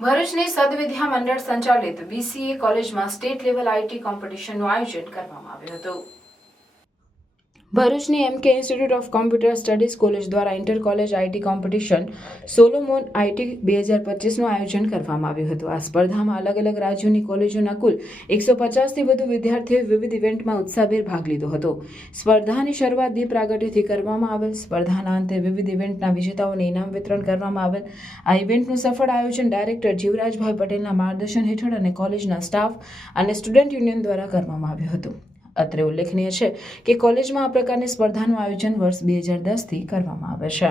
ભરૂચની સદવિદ્યા મંડળ સંચાલિત BCA કોલેજમાં સ્ટેટ લેવલ IT કોમ્પિટિશનનું આયોજન કરવામાં આવ્યું હતું। ભરૂચની MK institute of computer studies college દ્વારા inter college IT competition Solomon IT 2025નું આયોજન કરવામાં આવ્યું હતું। આ સ્પર્ધામાં અલગ અલગ રાજ્યોની કોલેજોના કુલ 150થી વધુ વિદ્યાર્થીઓએ વિવિધ ઇવેન્ટમાં ઉત્સાહભેર ભાગ લીધો હતો। સ્પર્ધાની શરૂઆત દીપ પ્રાગટ્યથી કરવામાં આવેલ। સ્પર્ધાના અંતે વિવિધ ઇવેન્ટના વિજેતાઓને ઇનામ વિતરણ કરવામાં આવેલ। આ ઇવેન્ટનું સફળ આયોજન ડાયરેક્ટર જીવરાજભાઈ પટેલના માર્ગદર્શન હેઠળ અને કોલેજના સ્ટાફ અને સ્ટુડન્ટ યુનિયન દ્વારા કરવામાં આવ્યું હતું। અત્રે ઉલ્લેખનીય છે કે કોલેજમાં આ પ્રકારની સ્પર્ધાનું આયોજન વર્ષ 2010થી કરવામાં આવે છે।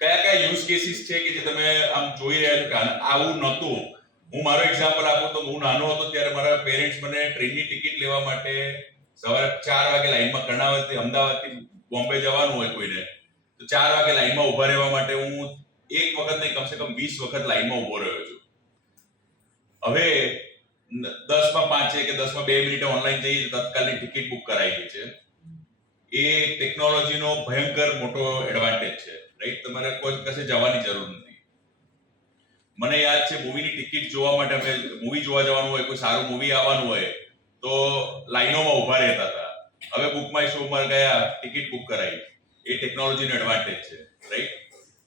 કયા યુઝ કેસીસ છે કે જે તમે આમ જોઈ રહ્યા છો કે આવું નહોતું। હું મારો એક્ઝામ્પલ આપું તો હું નાનો હતો ત્યારે મારા પેરેન્ટ્સ મને ટ્રેનની ટિકિટ લેવા માટે સવારે 4 વાગે લાઈનમાં કર્ણાવતી અમદાવાદથી બોમ્બે જવાનું હોય કોઈને તો 4 વાગે લાઈનમાં ઊભા રહેવા માટે હું એક વખત નહીં કમસે કમ 20 વખત લાઈનમાં ઊભો રહ્યો છું। હવે 10 માં 5 કે 10 માં 2 મિનિટે ઓનલાઈન જઈ તત્કાલની ટિકિટ બુક કરાવી લે છે। એ ટેકનોલોજીનો ભયંકર મોટો એડવાન્ટેજ છે, રાઈટ? તમારે કોઈ કશે જવાની જરૂર નથી। મને યાદ છે મૂવીની ટિકિટ જોવા માટે અમે મૂવી જોવા જવાનું હોય, કોઈ સારું મૂવી આવવાનું હોય તો લાઈનોમાં ઊભા રહેતા હતા। હવે બુક માય શોમાં ગયા, ટિકિટ બુક કરાવી। એ ટેકનોલોજીનો એડવાન્ટેજ છે, રાઈટ?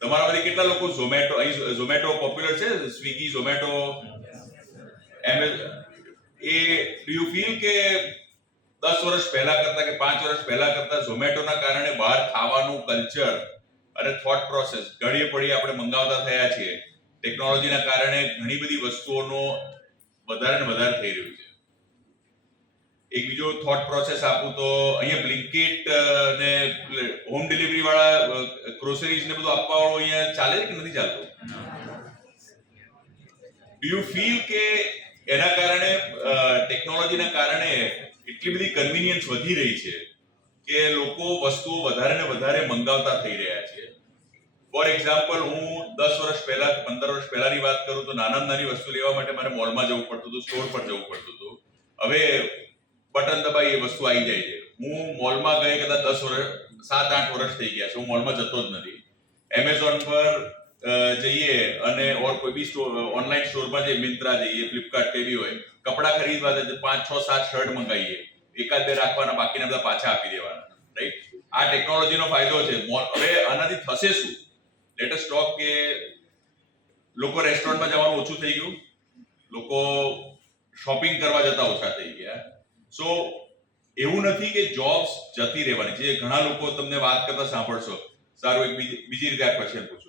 તમારામાંથી કેટલા લોકો ઝોમેટો પોપ્યુલર છે? Swiggy, Zomato, A do you feel કે 10 વર્ષ પહેલા કરતા કે 5 વર્ષ પહેલા કરતા ઝોમેટોના કારણે બહાર ખાવાનું કલ્ચર અને થોટ પ્રોસેસ ઘડીએ પડી આપણે મંગાવતા થયા છીએ। ટેકનોલોજીના કારણે ઘણી બધી વસ્તુઓનો વધારે ને વધારે થઈ રહ્યું છે। એક બીજો થોટ પ્રોસેસ આપું તો અહીંયા બ્લિંકિટ ને હોમ ડિલિવરી વાળા ગ્રોસરીઝ ને બધું આપવા વાળો અહીંયા ચાલે છે કે નથી ચાલતું? ડુ યુ ફીલ કે એના કારણે ટેકનોલોજીના કારણે એટલી બધી કન્વીનિયન્સ વધી રહી છે કે લોકો વસ્તુઓ વધારે ને વધારે મંગાવતા થઈ રહ્યા છે। ફોર એક્ઝામ્પલ, હું 10 વર્ષ પહેલા 15 વર્ષ પહેલાની વાત કરું તો નાની વસ્તુ લેવા માટે મારે મોલમાં જવું પડતું હતું, સ્ટોર પર જવું પડતું હતું। હવે બટન દબાઈ એ વસ્તુ આવી જાય છે। હું મોલમાં ગઈ કદાચ 7-8 વર્ષ થઈ ગયા છે, હું મોલમાં જતો જ નથી। એમેઝોન પર જઈએ અને ઓર કોઈ બી સ્ટોર ઓનલાઈન સ્ટોરમાં જઈએ, મિંત્રા જઈએ, ફ્લિપકાર્ટ કે બી હોય, કપડાં ખરીદવા જઈએ 5, 6, 7 શર્ટ મંગાવીએ, એકાદ બે રાખવાના, બાકીના બધા પાછા આપી દેવાના, રાઈટ? આ ટેકનોલોજીનો ફાયદો છે। હવે આનાથી થશે શું? લેટ અસ ટોક કે લોકો રેસ્ટોરન્ટમાં જવાનું ઓછું થઈ ગયું, લોકો શોપિંગ કરવા જતા ઓછા થઈ ગયા। સો એવું નથી કે જોબ્સ જતી રહેવાની છે। ઘણા લોકો તમને વાત કરતા સાંભળશો। સારું, એક બીજી રીતે આ ક્વેશ્ચન પૂછું।